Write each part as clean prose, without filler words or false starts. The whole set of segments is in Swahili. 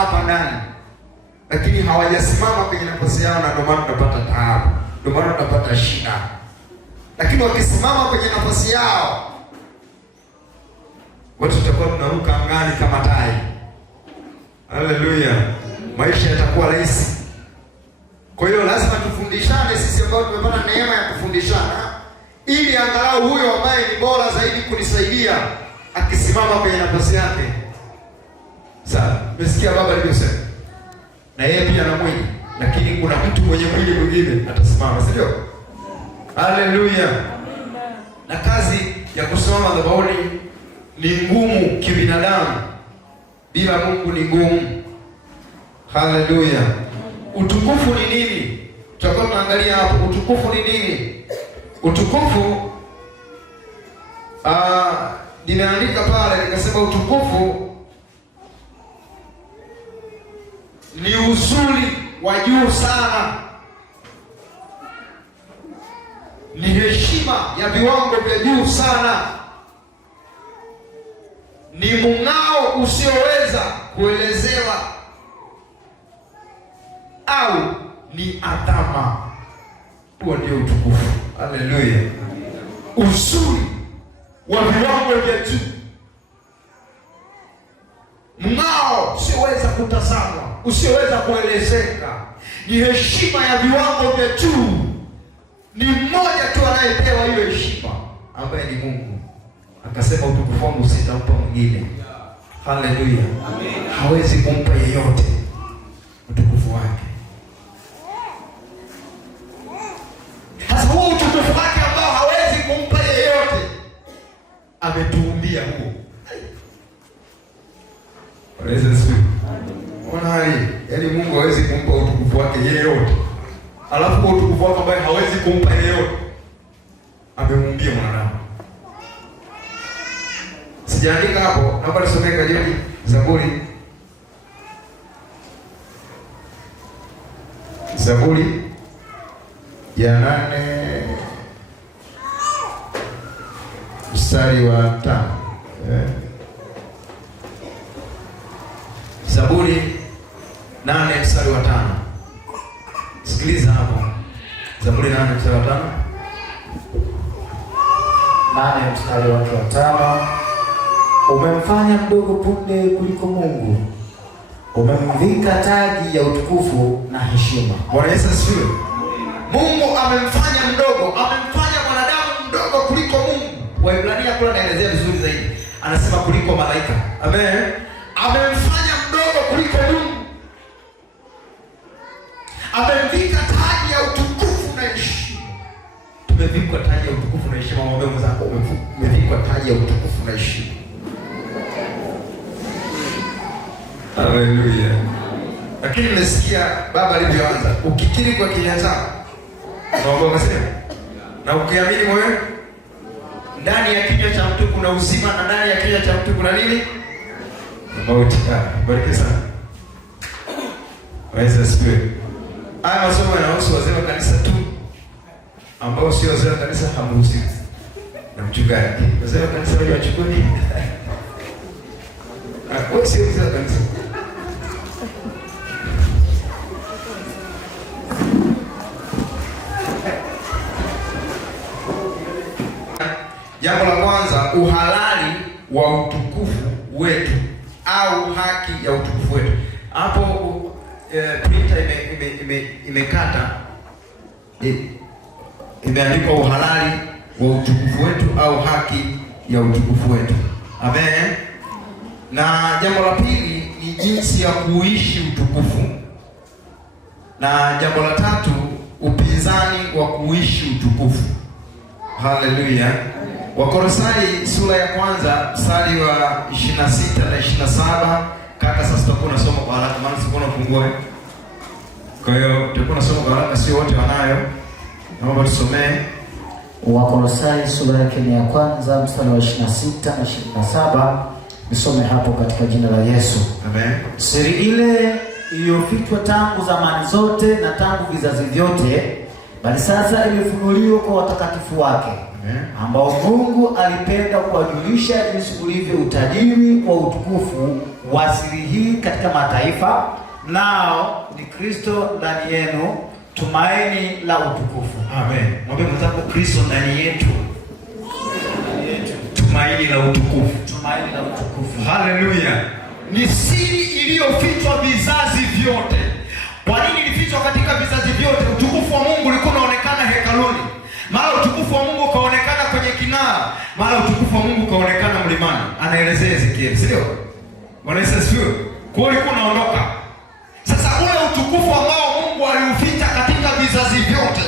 hapa ndani, lakini hawajasimama kwenye nafasi yao, na ndio maana tunapata taabu, ndio maana tunapata shida. Lakini wakisimama kwenye nafasi yao, watu tutakuwa tunaruka angani kama tai. Haleluya, maisha yatakuwa rahisi. Kwa hiyo lazima tufundishane sisi ambao tumepata neema ya kufundishana, ili angalau huyo ambaye ni bora zaidi kunisaidia akisimama kwenye nafasi yake. Sasa umesikia baba alivyosema, na yeye pia ana mwili, lakini kuna mtu mwenye mwili mwingine atasimama, si ndio? Haleluya. Na kazi ya kusimama madhabahuni ni ngumu kibinadamu, bila Mungu ni ngumu. Haleluya. Utukufu ni nini? Tutakuwa tunaangalia hapo. Utukufu ni nini? Utukufu nimeandika pale nikasema utukufu ni uzuri wa juu sana, ni heshima ya viwango vya juu sana, ni mng'ao usioweza kuelezewa, au ni adhama. Huo ndio utukufu. Haleluya. Uzuri wa viwango vya juu, mng'ao usioweza kutazamwa, usioweza kuelezeka, ni heshima ya viwango vya juu. Ni mmoja tu anayepewa hiyo heshima, ambaye ni Mungu. Akasema utukufu wangu sitampa mwingine. Haleluya. Hawezi kumpa yeyote utukufu wake. Sasa huo utukufu wake ambao hawezi kumpa yeyote, ametuumbia huo. Yaani Mungu hawezi kumpa utukufu wake yeyote, alafu utukufu wake ambaye hawezi kumpa yeyote amemuumbia mwanadamu. Sijaandika hapo, naomba nisomee kajeni Zaburi ya 8 mstari wa 5. Zaburi 8 mstari wa 5. Sikiliza hapo. Zaburi 8 mstari wa 5. 8 mstari wa 5. Umemfanya mdogo punde kuliko Mungu, umemvika taji ya utukufu na heshima. Bwana Yesu asifiwe. Mungu amemfanya mdogo, amemfanya mwanadamu mdogo kuliko Mungu. Waebrania kule anaelezea vizuri zaidi, anasema kuliko malaika. Amen. Amemfanya mdogo kuliko Mungu, amemvika taji ya utukufu na heshima. Tumevikwa taji ya utukufu na heshima. Mwambie mwenzako, umevikwa taji ya utukufu na heshima. Haleluya. Lakini nimesikia baba alivyoanza, ukikiri kwa kinywa chako naomba unasema, na ukiamini moyoni, ndani ya kinywa cha mtu kuna uzima, na ndani ya kinywa cha mtu kuna nini? Mauti. Bariki sana. Waweza sipe. Haya masomo yanahusu wazee wa kanisa tu, ambao sio wazee wa kanisa hamuhusiki na mchungaji. Wazee wa kanisa wale wachukue nini? Wewe sio wazee wa kanisa. Jambo la kwanza, uhalali wa utukufu wetu au haki ya utukufu wetu. Hapo printer imekata imeandikwa uhalali wa utukufu wetu au haki ya utukufu wetu. Amen. Na jambo la pili ni jinsi ya kuishi utukufu. Na jambo la tatu, upinzani wa kuishi utukufu. Haleluya. Wakolosai sura ya 1 mstari wa 26 na 27. Kaka, sasa tutakuwa nasoma kwa haraka maana sikuona fungue. Kwa hiyo tutakuwa nasoma kwa haraka, sio wote wanayo. Naomba tusomee. Wakolosai sura yake ya 1 mstari wa 26 na 27. Nisome hapo katika jina la Yesu. Amen. Siri ile iliyofichwa tangu zamani zote na tangu vizazi vyote, bali sasa imefunuliwa kwa watakatifu wake, ambao Mungu alipenda kuwajulisha jinsi ulivyo utajiri wa utukufu wa siri hii katika mataifa, nao ni Kristo ndani yenu, tumaini la utukufu. Amen. Mwambie mwenzako, Kristo ndani yetu, tumaini la utukufu. Tumaini la utukufu. Haleluya. Ni siri iliyofichwa vizazi vyote. Kwa nini ilifichwa katika vizazi vyote? Utukufu wa Mungu ulikuwa unaonekana hekaluni, mara utukufu wa Mungu ukaonekana kwenye kinara, mara utukufu wa Mungu ukaonekana mlimani. Anaelezea Ezekiel, sio? Bwana Yesu asifiwe. Kwa hiyo ulikuwa unaondoka. Sasa ule utukufu ambao Mungu aliuficha katika vizazi vyote,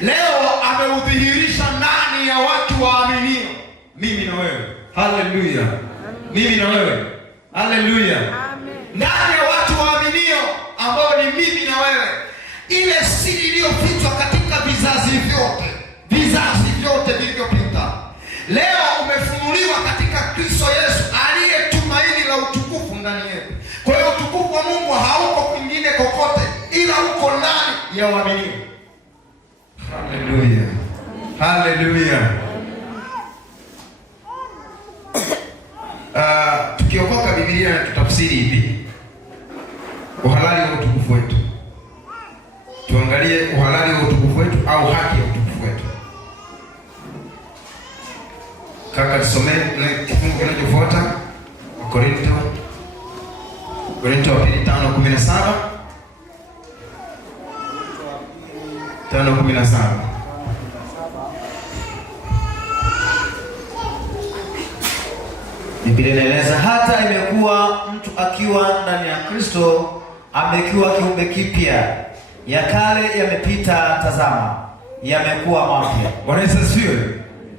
leo ameudhihirisha ndani ya watu waaminio, mimi na wewe. Haleluya. Mimi na wewe. Haleluya. Ndani ya watu waaminio ambao ni mimi na wewe, ile siri iliyofichwa katika vizazi vyote vilivyopita, leo umefunuliwa katika Kristo Yesu aliye tumaini la utukufu ndani yetu. Kwa hiyo utukufu wa Mungu hauko kwingine kokote, ila uko ndani ya waaminio. Haleluya. Haleluya. Tukiokoka, Biblia tutafsiri hivi: uhalali wa utukufu wetu. Tuangalie uhalali wa utukufu wetu au haki ya utukufu wetu. Kaka, tusomee kifungu kinachofuata, Korinto wa pili 5:17. 5:17. Biblia inaeleza, hata imekuwa mtu akiwa ndani ya Kristo amekuwa kiumbe kipya, ya kale yamepita, tazama yamekuwa mapya. Bwana Yesu asifiwe.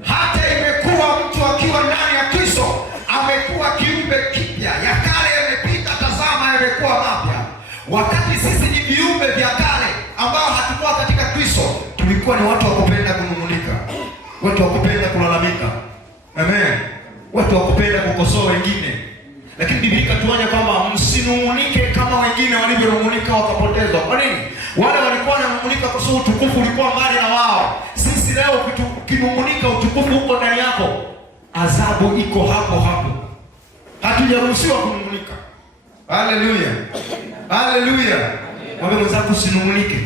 Hata imekuwa mtu akiwa ndani ya Kristo amekuwa kiumbe kipya, ya kale yamepita, tazama yamekuwa mapya. Wakati sisi ni viumbe vya kale ambao hatukuwa katika Kristo, tulikuwa ni watu wa kupenda kunung'unika, watu wa kupenda kulalamika. Amen. Watu wa kupenda kukosoa wengine. Lakini Biblia ikatuonya kwamba msinung'unike kama wengine walivyonung'unika wakapotezwa. Kwa nini? Wale walikuwa wananung'unika kwa sababu utukufu ulikuwa mbali na wao. Sisi leo ukinung'unika, utukufu uko ndani yako, adhabu iko hapo hapo. Hatujaruhusiwa kunung'unika. Haleluya. Haleluya. Mwambie mwenzako, usinung'unike,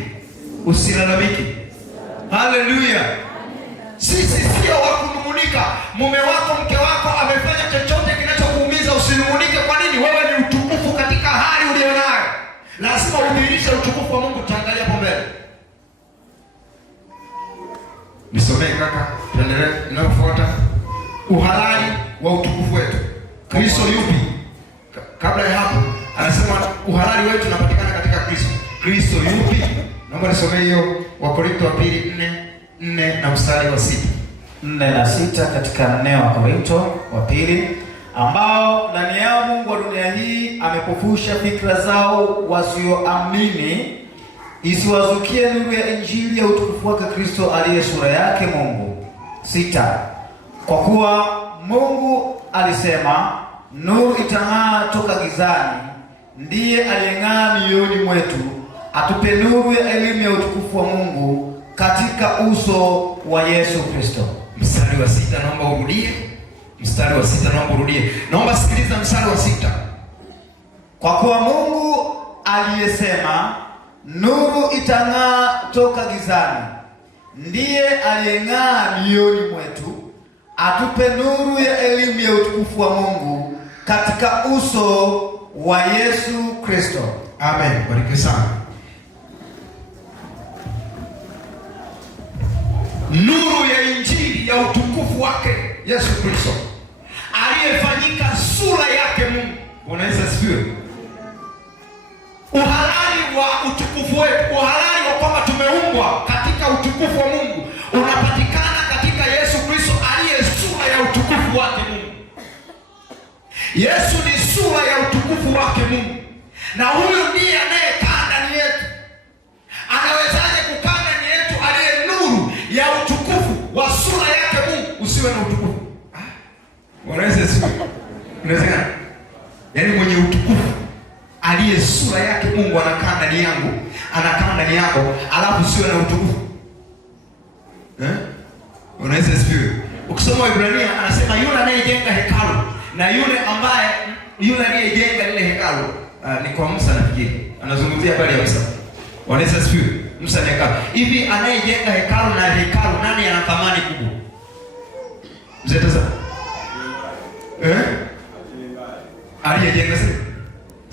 usilalamike. Haleluya. Sisi sio wa kunung'unika. Mume wako, mke wako amefanya chochote kinachokuumiza, usinung'unike. Kwa nini? Wewe ni utukufu katika hali ulionayo. Lazima udhihirishe utukufu wa Mungu. Taangalia hapo mbele. Nisomee kaka, tuendelee inayofuata. Uhalali wa utukufu wetu. Kristo yupi? Kabla ya hapo anasema uhalali wetu unapatikana katika Kristo. Kristo yupi? Naomba nisomee hiyo Wakorintho wa pili 4 na mstari wa 6. 4 na 6 katika 4 wa Korinto wa pili, ambao ndani yao Mungu wa dunia hii amepofusha fikra zao wasioamini, isiwazukie nuru ya injili ya utukufu wake Kristo aliye sura yake Mungu. 6. Kwa kuwa Mungu alisema, nuru itang'aa toka gizani, ndiye aliyeng'aa mioyoni mwetu, atupe nuru ya elimu ya utukufu wa Mungu katika uso wa Yesu Kristo. Mstari wa 6 naomba urudie. Mstari wa 6 naomba urudie. Naomba sikiliza mstari wa 6. Kwa kuwa Mungu aliyesema, nuru itang'aa toka gizani, ndiye aliyeng'aa mioyoni mwetu, atupe nuru ya elimu ya utukufu wa Mungu katika uso wa Yesu Kristo. Amen. Barikiwe sana. Nuru ya injili ya utukufu wake Yesu Kristo aliyefanyika sura yake Mungu. Bwana Yesu asifiwe. Uhalali wa utukufu wetu, uhalali wa kwamba tumeumbwa katika utukufu wa Mungu unapatikana katika Yesu Kristo aliye sura ya utukufu wake Mungu. Yesu ni sura ya utukufu wake Mungu, na huyu ndiye anayekaa ndani yetu. Anawezaje kukaa ndani yetu aliye nuru ya utukufu wa sura yake Mungu usiwe na utukufu? Bwana Yesu asifiwe. Unawezekana? Yaani mwenye utukufu aliye sura yake Mungu anakaa ndani yangu, anakaa ndani yako, alafu usiwe na utukufu. Unaweza sifiwe. Ukisoma Ibrania anasema yule anayejenga hekalu na yule aliyejenga lile hekalu ni kwa Musa nafikiri. Anazungumzia habari ya Musa. Unaweza sifiwe. Musa ni hekalu. Hivi anayejenga hekalu na hekalu nani ana thamani kubwa? Mzee tazama. Aliyejenga sasa